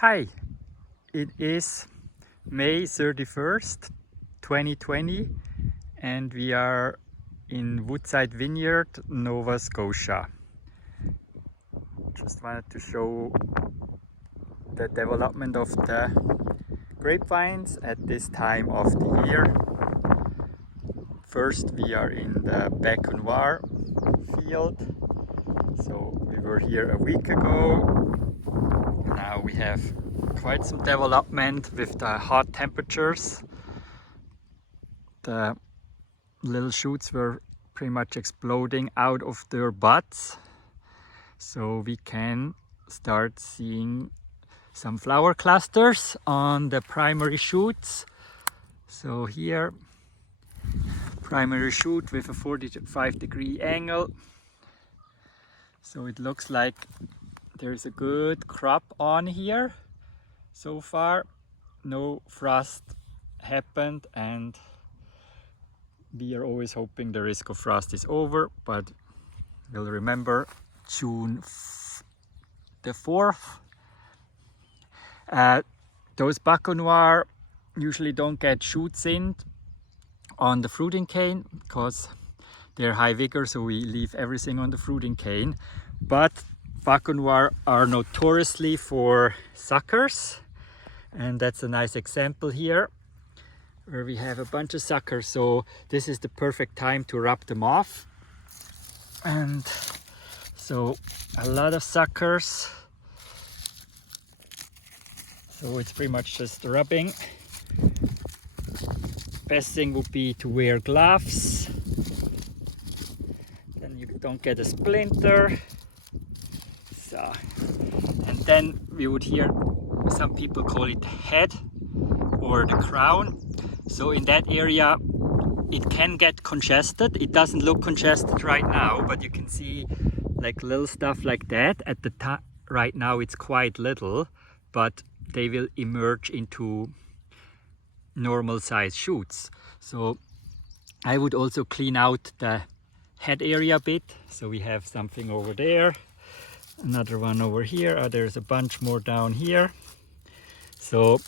Hi, it is May 31st, 2020 and we are in Woodside Vineyard, Nova Scotia. Just wanted to show the development of the grapevines at this time of the year. First we are in the Baconoir field, so we were here a week ago. Now we have quite some development with the hot temperatures. The little shoots were pretty much exploding out of their buds, so we can start seeing some flower clusters on the primary shoots. So here, primary shoot with a 45-degree angle. So it looks like there's a good crop on here. So far no frost happened, and we are always hoping the risk of frost is over, but we'll remember June the 4th. Those Baconoir usually don't get shoots in on the fruiting cane because they're high vigor, so we leave everything on the fruiting cane. But Baconoir are notoriously for suckers, and that's a nice example here where we have a bunch of suckers. So this is the perfect time to rub them off, and so a lot of suckers. So it's pretty much just rubbing. Best thing would be to wear gloves, then you don't get a splinter. So, and then we would hear some people call it the head or the crown. So in that area it can get congested. It doesn't look congested right now, but you can see like little stuff like that at the top. Right now it's quite little, but they will emerge into normal size shoots. So I would also clean out the head area a bit. So we have something over there, another one over here. There's a bunch more down here. So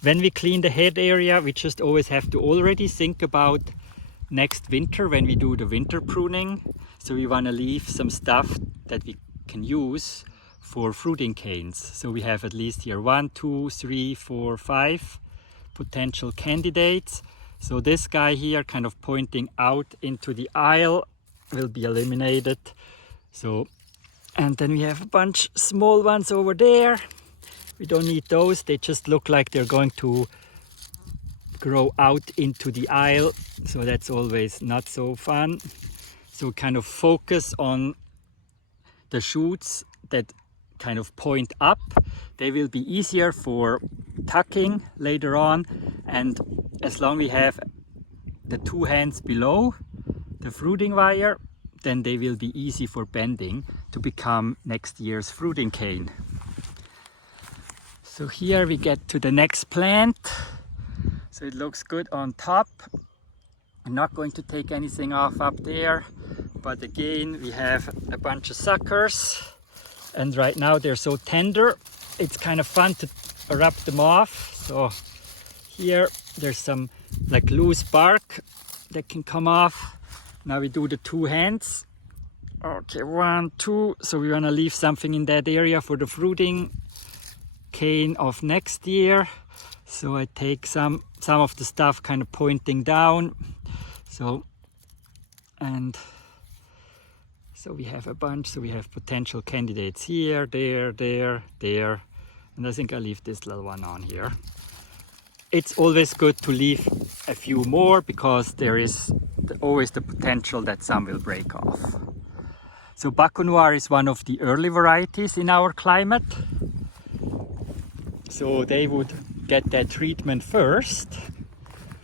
when we clean the head area, we just always have to already think about next winter when we do the winter pruning. So we want to leave some stuff that we can use for fruiting canes. So we have at least here 1, 2, 3, 4, 5 potential candidates. So this guy here kind of pointing out into the aisle will be eliminated. So, and then we have a bunch small ones over there. We don't need those. They just look like they're going to grow out into the aisle. So that's always not so fun. So kind of focus on the shoots that kind of point up. They will be easier for tucking later on, and as long as we have the two hands below the fruiting wire, then they will be easy for bending to become next year's fruiting cane. So here we get to the next plant. So it looks good on top. I'm not going to take anything off up there, but again we have a bunch of suckers, and right now they're so tender it's kind of fun to rub them off. So here there's some like loose bark that can come off. Now we do the two hands. Okay, 1, 2. So we want to leave something in that area for the fruiting cane of next year. So I take some of the stuff kind of pointing down. So, and so we have a bunch. So we have potential candidates here, there, there, there. And I think I'll leave this little one on here. It's always good to leave a few more because there is always the potential that some will break off. So Baconoir is one of the early varieties in our climate. So they would get that treatment first,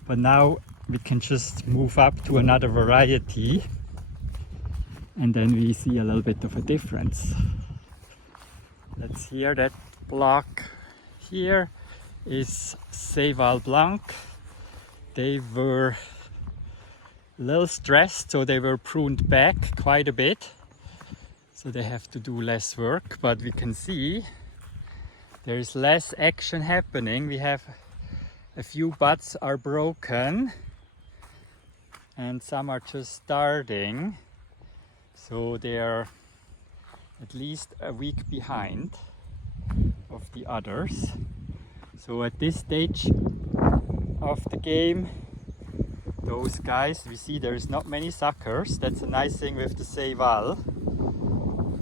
but now we can just move up to another variety and then we see a little bit of a difference. Let's hear that block here is Cheval Blanc. They were a little stressed, so they were pruned back quite a bit. So they have to do less work, but we can see there is less action happening. We have a few buds are broken and some are just starting, so they're at least a week behind of the others. So at this stage of the game, those guys, we see there is not many suckers. That's a nice thing with the Seyval.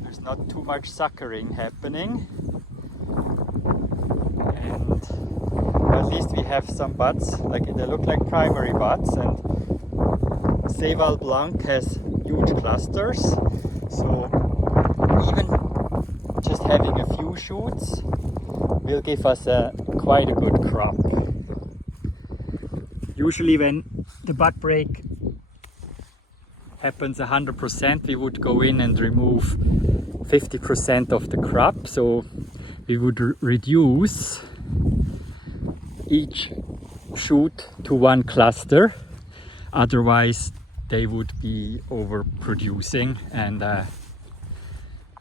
There's not too much suckering happening, and at least we have some buds, like they look like primary buds, and Seyval Blanc has huge clusters, so even just having a few shoots will give us quite a good crop. Usually when the bud break happens 100%, we would go in and remove 50% of the crop, so we would reduce each shoot to one cluster, otherwise they would be overproducing and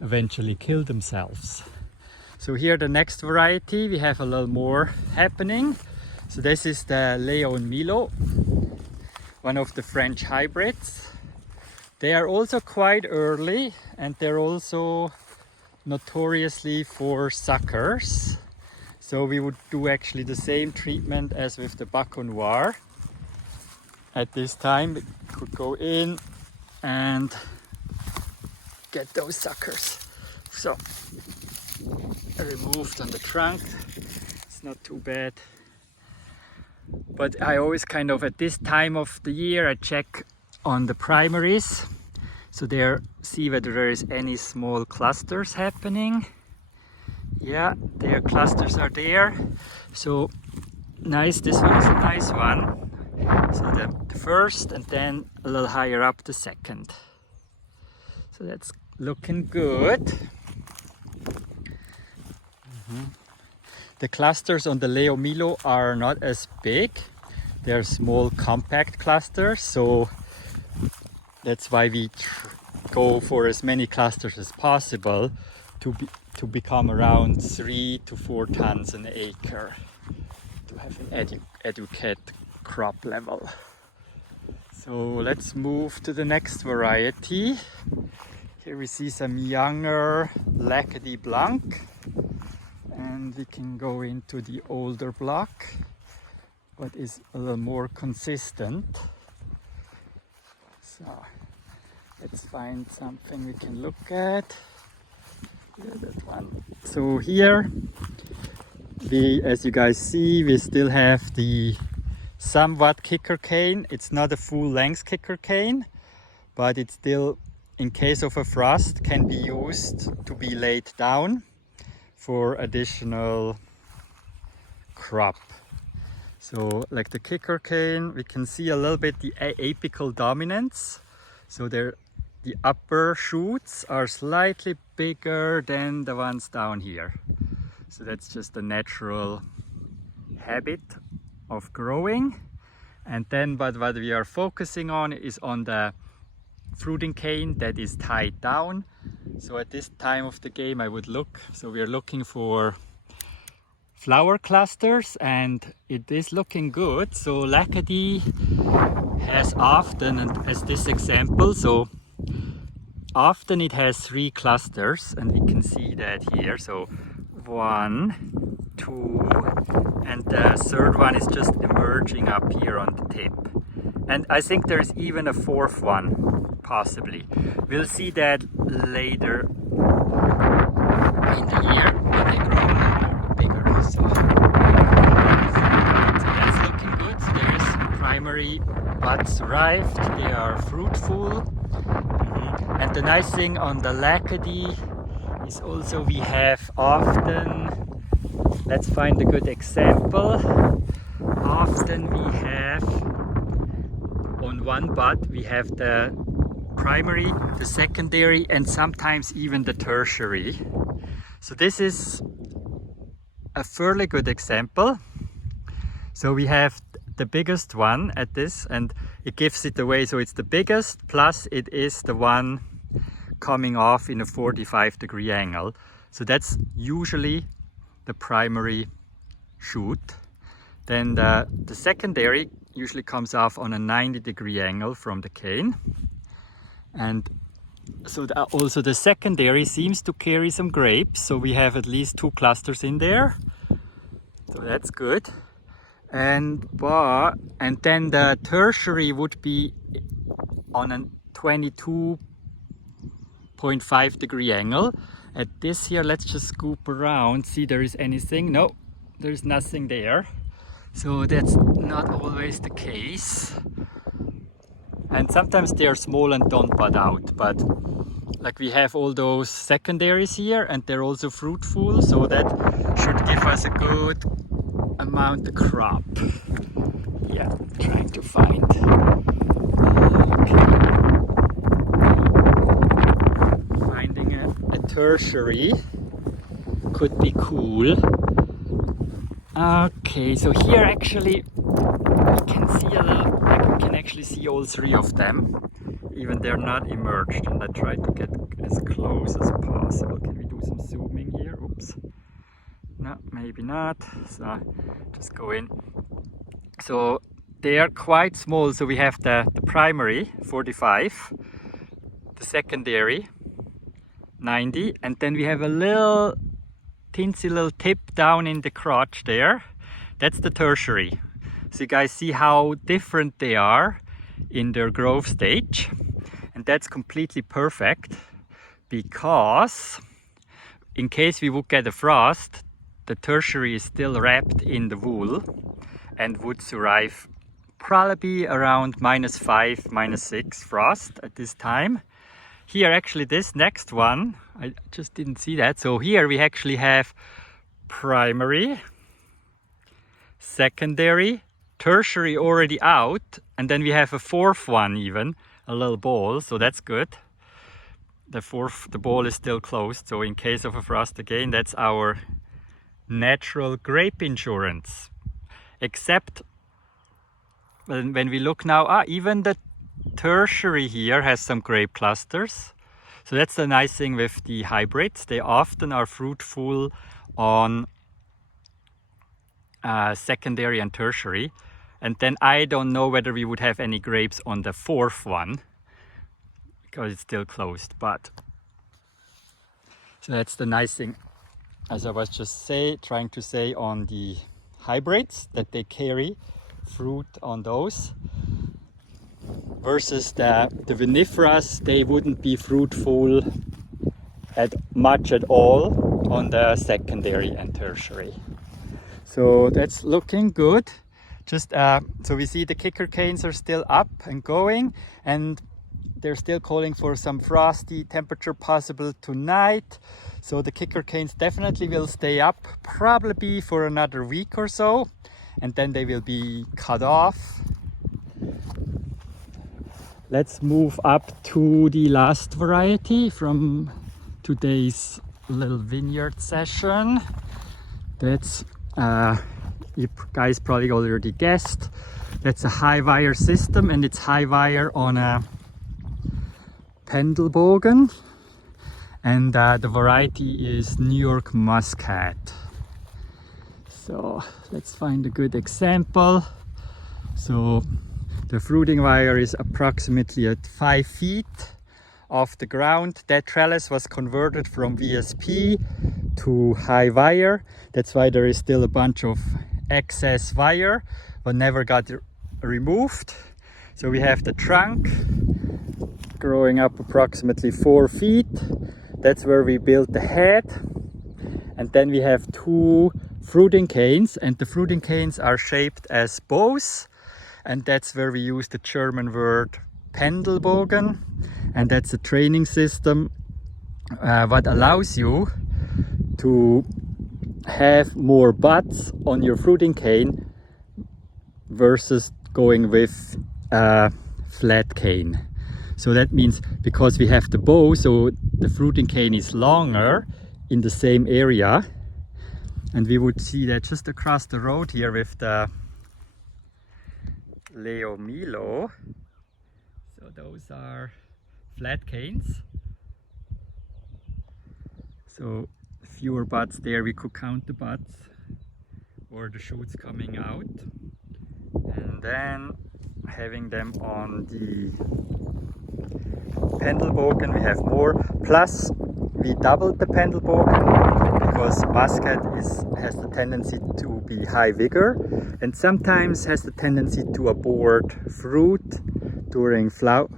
eventually kill themselves. So here the next variety, we have a little more happening. So this is the Léon Milo, one of the French hybrids. They are also quite early and they're also notoriously for suckers. So we would do actually the same treatment as with the Baco Noir. At this time we could go in and get those suckers. So removed on the trunk, it's not too bad. But I always kind of at this time of the year I check on the primaries, so there see whether there is any small clusters happening. Yeah, their clusters are there, so nice. This one is a nice one. So the first, and then a little higher up the second. So that's looking good. The clusters on the Léon Milo are not as big. They're small compact clusters, so that's why we go for as many clusters as possible to become around 3 to 4 tons an acre to have an adequate crop level. So let's move to the next variety. Here we see some younger L'Acadie Blanc, and we can go into the older block, what is a little more consistent. So let's find something we can look at. Yeah, that one. So here, as you guys see, we still have the somewhat kicker cane. It's not a full length kicker cane, but it's still, in case of a frost, can be used to be laid down for additional crop. So like the kicker cane, we can see a little bit the apical dominance. So the upper shoots are slightly bigger than the ones down here. So that's just a natural habit of growing. And then but what we are focusing on is on the fruiting cane that is tied down. So at this time of the game I would look, so we are looking for flower clusters, and it is looking good. So L'Acadie has often, and as this example, so often it has 3 clusters, and we can see that here. So 1, 2, and the third one is just emerging up here on the tip. And I think there's even a 4th one, possibly. We'll see that later in the year when they grow bigger. So that's looking good. So there's primary buds arrived, they are fruitful. And the nice thing on the L'Acadie is also we have often, let's find a good example, often we have on one bud we have the primary, the secondary, and sometimes even the tertiary. So this is a fairly good example. So we have the biggest one at this, and it gives it away. So it's the biggest, plus it is the one coming off in a 45-degree angle. So that's usually the primary shoot. Then the secondary usually comes off on a 90-degree angle from the cane. And so also the secondary seems to carry some grapes. So we have at least 2 clusters in there. So that's good. And then the tertiary would be on a 22.5-degree angle. At this here, let's just scoop around, see there is anything. No, there's nothing there. So that's not always the case. And sometimes they are small and don't bud out, but like we have all those secondaries here and they're also fruitful, so that should give us a good amount of crop. Yeah, trying to find. Okay. Finding a tertiary could be cool. Okay, so here actually we can see a little, like we can actually see all 3 of them, even they're not emerged, and I try to get as close as possible. Can we do some zooming here? Oops. No, maybe not. So just go in. So they are quite small. So we have the primary 45, the secondary 90, and then we have a little teensy little tip down in the crotch there. That's the tertiary. So you guys see how different they are in their growth stage, and that's completely perfect because in case we would get a frost, the tertiary is still wrapped in the wool and would survive probably around -5, -6 frost at this time. Here actually this next one, I just didn't see that. So here we actually have primary, secondary, tertiary already out, and then we have a 4th one even, a little ball, so that's good. The ball is still closed, so in case of a frost again, that's our natural grape insurance. Except when we look now, even the tertiary here has some grape clusters. So that's the nice thing with the hybrids. They often are fruitful on secondary and tertiary. And then I don't know whether we would have any grapes on the 4th one because it's still closed. But so that's the nice thing, as I was just trying to say on the hybrids, that they carry fruit on those. Versus the viniferous, they wouldn't be fruitful much at all on the secondary and tertiary. So that's looking good. Just so we see the kicker canes are still up and going, and they're still calling for some frosty temperature possible tonight. So the kicker canes definitely will stay up, probably for another week or so, and then they will be cut off. Let's move up to the last variety from today's little vineyard session. That's, you guys probably already guessed, that's a high wire system, and it's high wire on a Pendelbogen. And the variety is New York Muscat. So let's find a good example. So the fruiting wire is approximately at 5 feet off the ground. That trellis was converted from VSP to high wire. That's why there is still a bunch of excess wire but never got removed. So we have the trunk growing up approximately 4 feet. That's where we built the head. And then we have 2 fruiting canes, and the fruiting canes are shaped as bows. And that's where we use the German word Pendelbogen, and that's a training system what allows you to have more buds on your fruiting cane versus going with a flat cane. So that means because we have the bow, so the fruiting cane is longer in the same area, and we would see that just across the road here with the Leo Milo. So those are flat canes. So fewer buds there, we could count the buds or the shoots coming out, and then having them on the Pendelbogen we have more. Plus we doubled the Pendelbogen because muscat has the tendency to be high vigor and sometimes has the tendency to abort fruit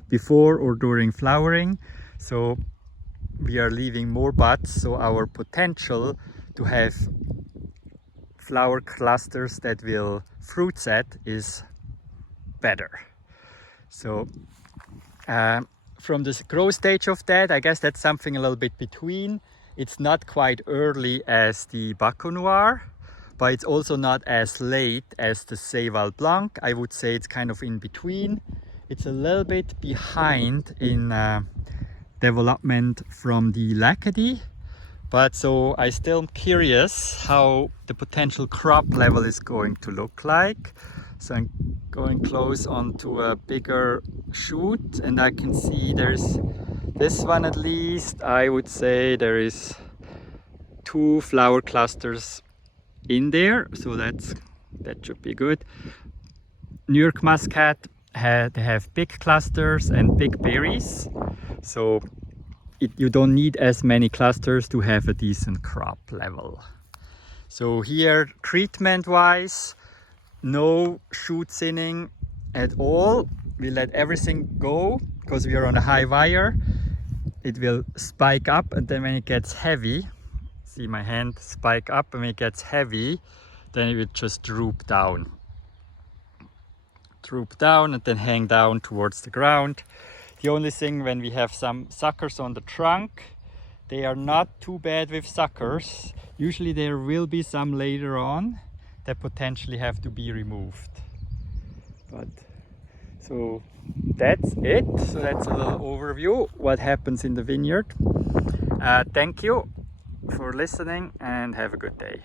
before or during flowering. So we are leaving more buds, so our potential to have flower clusters that will fruit set is better. So from the growth stage of that, I guess that's something a little bit between. It's not quite early as the Baco Noir, but it's also not as late as the Seyval Blanc. I would say it's kind of in between. It's a little bit behind in development from the Lacadie, but so I still am curious how the potential crop level is going to look like. So I'm going close onto a bigger shoot and I can see there's this one at least. I would say there is 2 flower clusters in there, so that should be good. New York Muscat they have big clusters and big berries, so you don't need as many clusters to have a decent crop level. So here, treatment wise, no shoot thinning at all. We let everything go because we are on a high wire. It will spike up, and then when it gets heavy, see my hand spike up, and when it gets heavy then it will just droop down and then hang down towards the ground. The only thing, when we have some suckers on the trunk, they are not too bad with suckers. Usually there will be some later on that potentially have to be removed. But so that's it. So that's a little overview what happens in the vineyard. Thank you for listening and have a good day.